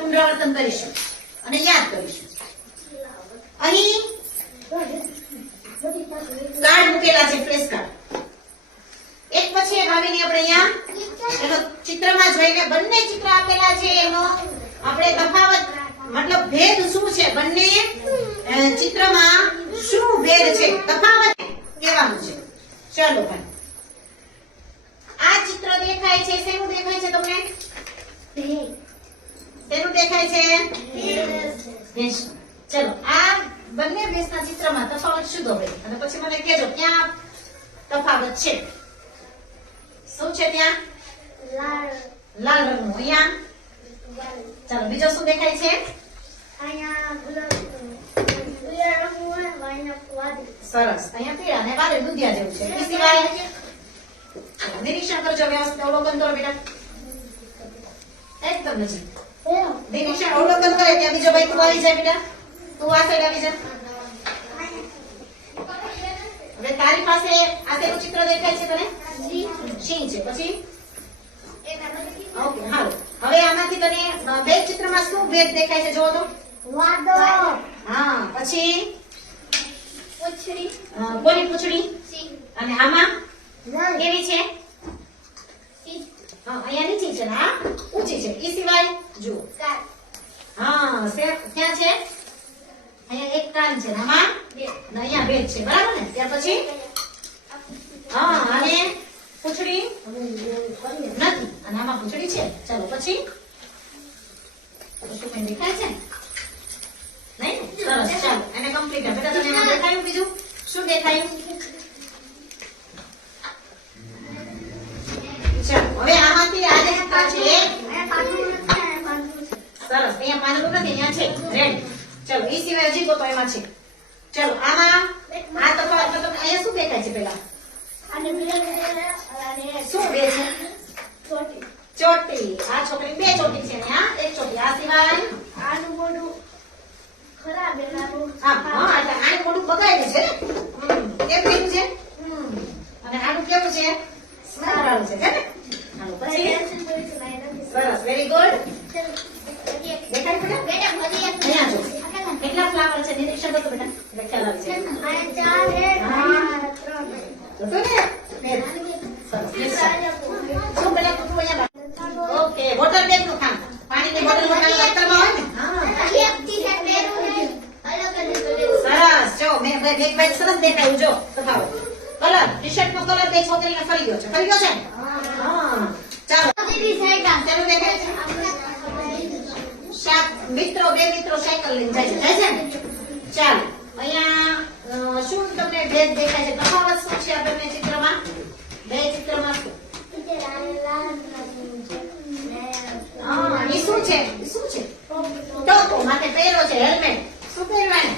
પુનરાવર્તન કરીશું અને યાદ કરીશું. અહીં કાર્ડ મૂકેલા છે ફ્લેશ કાર્ડ એક પછી એક આવીને આપણે અહીંયા એનો ચિત્રમાં જોઈને બંને ચિત્ર આપેલા છે, એનો આપણે તફાવત મતલબ ભેદ શું છે? બંને ચિત્રમાં શું ભેદ છે? તફાવત કહેવાનું છે. ચાલો ભાઈ. આ ચિત્ર દેખાય છે. શેનું દેખાય છે તમને? શેનું દેખાય છે? ભેંસ. ચલો આ બંને ભેંસના ચિત્રમાં તફાવત શું હોય અને પછી મને કહેજો ક્યાં તફાવત છે? શું છે ત્યાં? લાલ રંગનું. અહીંયા ચાલો બીજો શું દેખાય છે? સરસ. અહીંયા પીળા અને વાદળી દુધિયા જેવું છે. એ સિવાય નિરીક્ષણ કરજો વ્યવસ્થિત અવલોકન કરો બેટા. એકદમ નજીક. નિરીક્ષણ અવલોકન કરે ત્યાં બીજો ભાઈ તું આવી જાય બેટા. તું આ સાઈડ આવી જા. હવે તારી પાસે આ તેનું ચિત્ર દેખાય છે તને? સિંહ છે? પછી? ઓકે હાલો. હવે આમાંથી બે ચિત્રમાં શું ભેદ દેખાય છે? જોવો તો. હા પછી? અ, કોની પૂંછડી? અને આમાં? કેવી છે? હા અહીંયા નીચી છે હા? ઊંચી છે. એ સિવાય જુઓ. હા ક્યાં છે? અહીંયા એક કાન છે આમાં? અને અહીંયા ભેદ છે બરાબર ને? ત્યાર પછી? હા અને પૂંછડી? નથી. અને આમાં પૂંછડી છે? ચાલો પછી? શું કઈ દેખાય છે? નહીં? સરસ ચાલો એને કમ્પ્લીટ બેટા તને એમાં દેખાયું બીજું? શું દેખાયું? ચાલો હવે આમાંથી આ ચિત્ર છે સરસ અહીંયા પાંદડું નથી અહીંયા છે. રેડ ચલો એ સિવાય હજી ગોતો એમાં છે. ચાલો આમાં આ તફાવત તમને અહીંયા શું દેખાય છે પેલા શું બે છે? ચોટી આ છોકરી બે ચોટી છે ને આ એક ચોટી. આ સિવાય? આમ હા એટલે આનું મોઢું બગાડ્યું છે. કેમ થયું છે? અને આનું કેવું છે? વાળું છે ને? સરસ વેરી ગુડ દેખાય બેટા કેટલા ફ્લાવર છે? નિરીક્ષણ કરો બેટા. લખેલા ખ્યાલ આવી જાય જોતો ને બે. સરસ yes, sir. શું પેલા કૂતરું અહીંયા બા- ઓકે વોટર બેગનું કામ પાણીની બોટલનું કામ દફતરમાં હોય ને હા સરસ જો શું તમને ભેદ દેખાય છે? તફાવત શું છે આ ચિત્રમાં? બે ચિત્રમાં શું? શું છે? શું છે? ટોપો પહેરો છે હેલ્મેટ